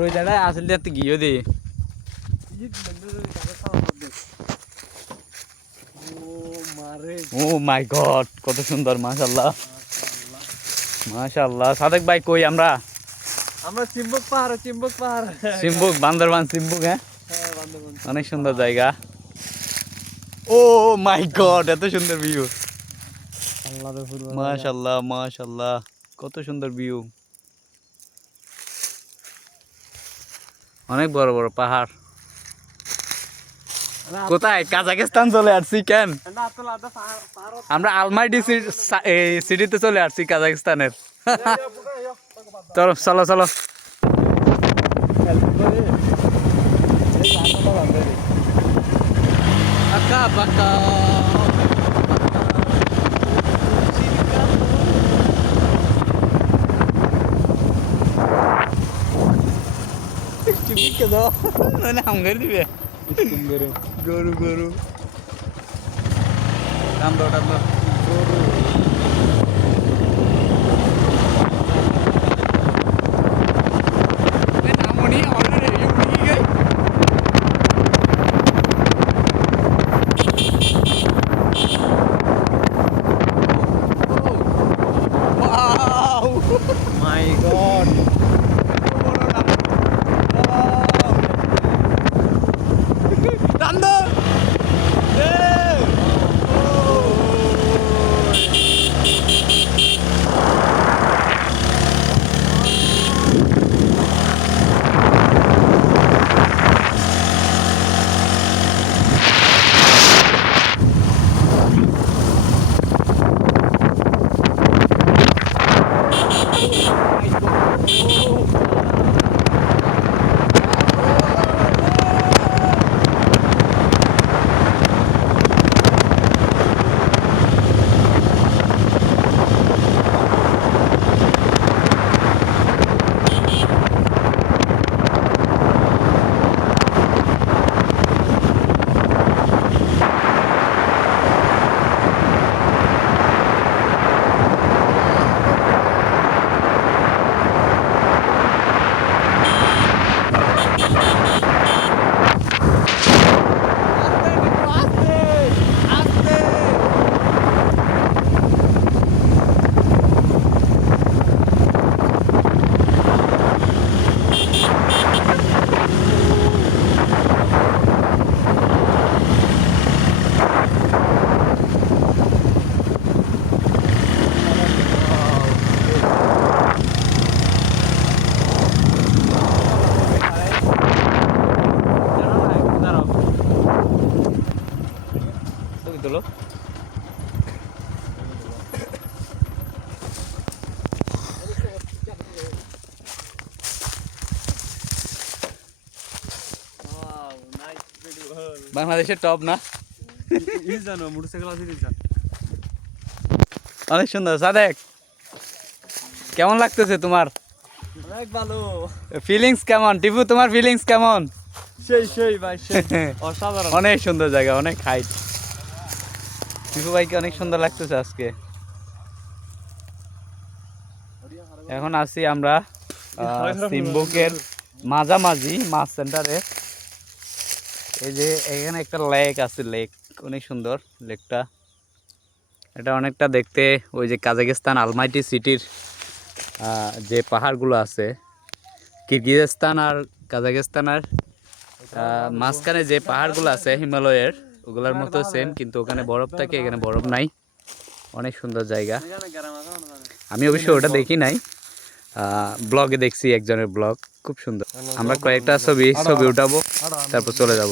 রোজাটা আসলে দেখতে গিয়ে দে ও মাই গড কত সুন্দর মাশাআল্লাহ মাশাআল্লাহ সাদেক ভাই কই আমরা চিম্বুক পাহাড় চিম্বুক বান্দরবান চিম্বুক হ্যাঁ বান্দরবান অনেক সুন্দর জায়গা ও মাই গড এত সুন্দর ভিউ মাশাআল্লাহ মাশাআল্লাহ কত সুন্দর ভিউ অনেক বড় বড় পাহাড় কোথায় কাজাকিস্তান চলে আসছি কেন আমরা আলমাইডি সিটিতে চলে আসছি কাজাকিস্তানের চলো চলো চলো পাকা পাকা হাম করে দিবে গরু গরু টান দাও গরু নামনি অলরেডি ইউনিক গই ওয়াও মাই গড তোলো বাংলাদেশের টপ না অনেক সুন্দর সাদেক কেমন লাগতেছে তোমার অনেক ভালো ফিলিংস কেমন টিপু তোমার ফিলিংস কেমন সেই ভাই অসাধারণ অনেক সুন্দর জায়গা অনেক হাইট টিপু ভাইকে অনেক সুন্দর লাগতেছে আজকে এখন আছি আমরা সিম্বুকের মাঝামাঝি মাছ সেন্টারে এই যে এখানে একটা লেক আছে লেক অনেক সুন্দর লেকটা এটা অনেকটা দেখতে ওই যে কাজাকিস্তান আলমাইটি সিটির যে পাহাড়গুলো আছে কিরগিজস্তান আর কাজাকিস্তানের মাঝখানে যে পাহাড়গুলো আছে হিমালয়ের ওগুলোর মতো সেম কিন্তু ওখানে বরফ থাকে এখানে বরফ নাই অনেক সুন্দর জায়গা। এখানে গ্রাম আছে না? আমি অবশ্যই ওটা দেখি নাই, ব্লগে দেখছি একজনের ব্লগ, খুব সুন্দর। আমরা কয়েকটা ছবি উঠাবো, তারপর চলে যাব।